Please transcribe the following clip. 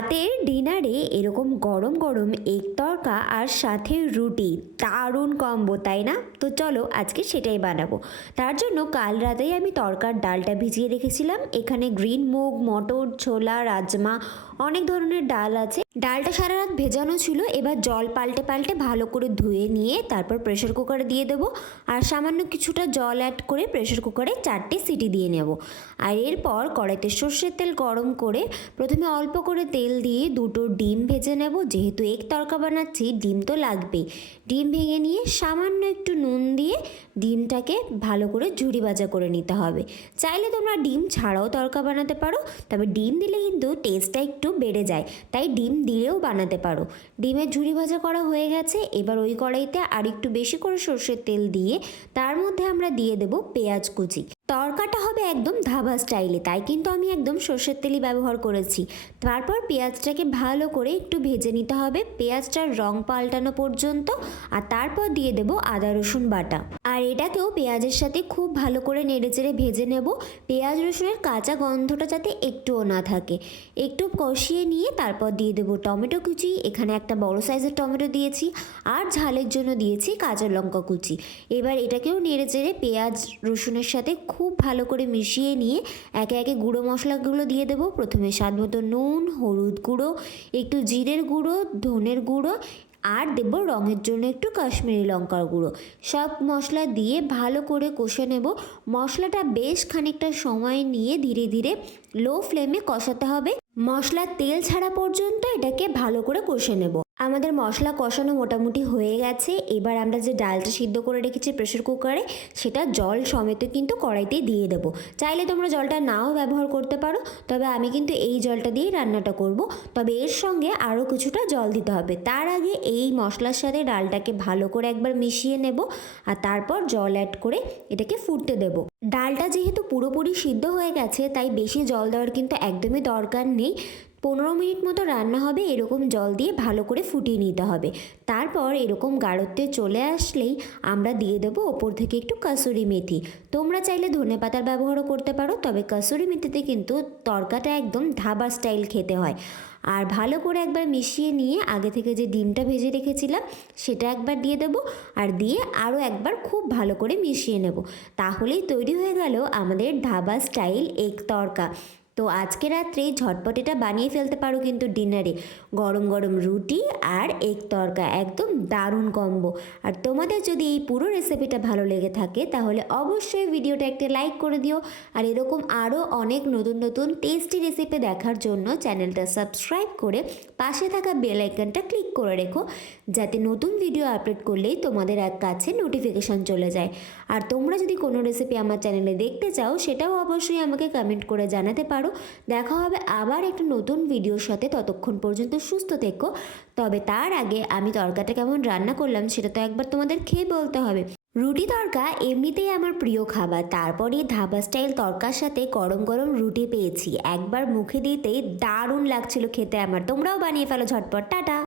রাতের ডিনারে এরকম গরম গরম এক তরকা আর সাথে রুটি, দারুণ কম্বো তাই না? তো চলো আজকে সেটাই বানাবো। তার জন্য কাল রাতেই আমি তরকার ডালটা ভিজিয়ে রেখেছিলাম। এখানে গ্রিন মুগ, মটর, ছোলা, রাজমা, অনেক ধরনের ডাল আছে। ডালটা সারা রাত ভেজানো ছিল, এবার জল পাল্টে পাল্টে ভালো করে ধুয়ে নিয়ে তারপর প্রেশার কুকারে দিয়ে দেবো। আর সামান্য কিছুটা জল অ্যাড করে প্রেশার কুকারে চারটে সিটি দিয়ে নেব। আর এরপর কড়াইতে সর্ষের তেল গরম করে প্রথমে অল্প করে তেল দিয়ে দুটো ডিম ভেজে নেব। যেহেতু এক তরকা বানাচ্ছি, ডিম তো লাগবেই। ডিম ভেঙে নিয়ে সামান্য একটু নুন দিয়ে ডিমটাকে ভালো করে ঝুড়ি ভাজা করে নিতে হবে। চাইলে তোমরা ডিম ছাড়াও তরকা বানাতে পারো, তবে ডিম দিলে কিন্তু টেস্টটা একটু বেড়ে যায়। তাই ডিম দিলেও বানাতে পারো। ডিমের ঝুড়ি ভাজা করা হয়ে গেছে, এবার ওই কড়াইতে আর একটু বেশি করে সর্ষের তেল দিয়ে তার মধ্যে আমরা দিয়ে দেব পেঁয়াজ কুচি। তরকাটা হবে একদম ধাবা স্টাইলে তাই কিন্তু আমি একদম সর্ষের তেলই ব্যবহার করেছি। তারপর পেঁয়াজটাকে ভালো করে একটু ভেজে নিতে হবে, পেঁয়াজটার রং পাল্টানো পর্যন্ত, আর তারপর দিয়ে দেব আদা, রসুন বাটা। আর এটাকেও পেঁয়াজের সাথে খুব ভালো করে নেড়েচেড়ে ভেজে নেব, পেঁয়াজ, রসুনের কাঁচা গন্ধটা যাতে একটুও না থাকে। একটু কষিয়ে নিয়ে তারপর দিয়ে দেবো টমেটো কুচি, এখানে একটা বড় সাইজের টমেটো দিয়েছি, আর ঝালের জন্য দিয়েছি কাঁচা লঙ্কা কুচি। এবার এটাকেও নেড়ে চেড়ে পেঁয়াজ, রসুনের সাথে খুব ভালো করে মিশিয়ে নিয়ে একে একে গুঁড়ো মশলাগুলো দিয়ে দেবো। প্রথমে স্বাদ মতো নুন, হলুদ গুঁড়ো, একটু জিরের গুঁড়ো, ধনের গুঁড়ো, আর দেবো রঙের জন্য একটু কাশ্মীরি লঙ্কার গুঁড়ো। সব মশলা দিয়ে ভালো করে কষে নেব। মশলাটা বেশ খানিকটা সময় নিয়ে ধীরে ধীরে লো ফ্লেমে কষাতে হবে। মশলার তেল ছাড়া পর্যন্ত এটাকে ভালো করে কষে নেব। আমাদের মশলা কষানো মোটামুটি হয়ে গেছে। এবার আমরা যে ডালটা সিদ্ধ করে রেখেছি প্রেশার কুকারে সেটা জল সমেত কিন্তু কড়াইতে দিয়ে দেবো। চাইলে তোমরা জলটা নাও ব্যবহার করতে পারো, তবে আমি কিন্তু এই জলটা দিয়েই রান্নাটা করব। তবে এর সঙ্গে আরও কিছুটা জল দিতে হবে। তার আগে এই মশলার সাথে ডালটাকে ভালো করে একবার মিশিয়ে নেব, আর তারপর জল অ্যাড করে এটাকে ফুটতে দেব। ডালটা যেহেতু পুরোপুরি সিদ্ধ হয়ে গেছে, তাই বেশি জল দেওয়ার কিন্তু একদমই দরকার নেই। পনেরো মিনিট মতো রান্না হবে, এরকম জল দিয়ে ভালো করে ফুটিয়ে নিতে হবে। তারপর এরকম গাঢ়ত্বে চলে আসলেই আমরা দিয়ে দেবো ওপর থেকে একটু কাসুরি মেথি। তোমরা চাইলে ধনে পাতার ব্যবহারও করতে পারো, তবে কাসুরি মেথিতে কিন্তু তরকাটা একদম ধাবা স্টাইল খেতে হয়। আর ভালো করে একবার মিশিয়ে নিয়ে আগে থেকে যে ডিমটা ভেজে রেখেছিলাম, সেটা একবার দিয়ে দেবো আর দিয়ে আরও একবার খুব ভালো করে মিশিয়ে নেব। তাহলেই তৈরি হয়ে গেল আমাদের ধাবা স্টাইল এগ তরকা। তো আজকে রাত্রে ঝটপট এটা বানিয়ে ফেলতে পারো কিন্তু ডিনারে। গরম গরম রুটি আর এগ তরকা, একদম দারুণ কম্বো আর তোমাদের যদি এই পুরো রেসিপিটা ভালো লেগে থাকে, তাহলে অবশ্যই ভিডিওটা একটা লাইক করে দিও। আর এরকম আরও অনেক নতুন নতুন টেস্টি রেসিপি দেখার জন্য চ্যানেলটা সাবস্ক্রাইব করে পাশে থাকা বেল আইকনটা ক্লিক করে রেখো, যাতে নতুন ভিডিও আপলোড করলেই তোমাদের এক কাছে নোটিফিকেশন চলে যায়। আর তোমরা যদি কোনো রেসিপি আমার চ্যানেলে দেখতে চাও, সেটাও অবশ্যই আমাকে কমেন্ট করে জানাতে পারো। দেখা হবে আবার একটা নতুন ভিডিওর সাথে। ততক্ষণ পর্যন্ত সুস্থ থেকো। তবে তার আগে আমি তরকাটা কেমন রান্না করলাম সেটা তো একবার তোমাদের খেয়ে বলতে হবে। রুটি তরকা এমনিতেই আমার প্রিয় খাবার। তারপরে ধাবা স্টাইল তরকার সাথে গরম গরম রুটি পেয়েছি। একবার মুখে দিতেই দারুণ লাগছিল খেতে। আমার তোমরাও বানিয়ে ফেলো ঝটপট। টাটা।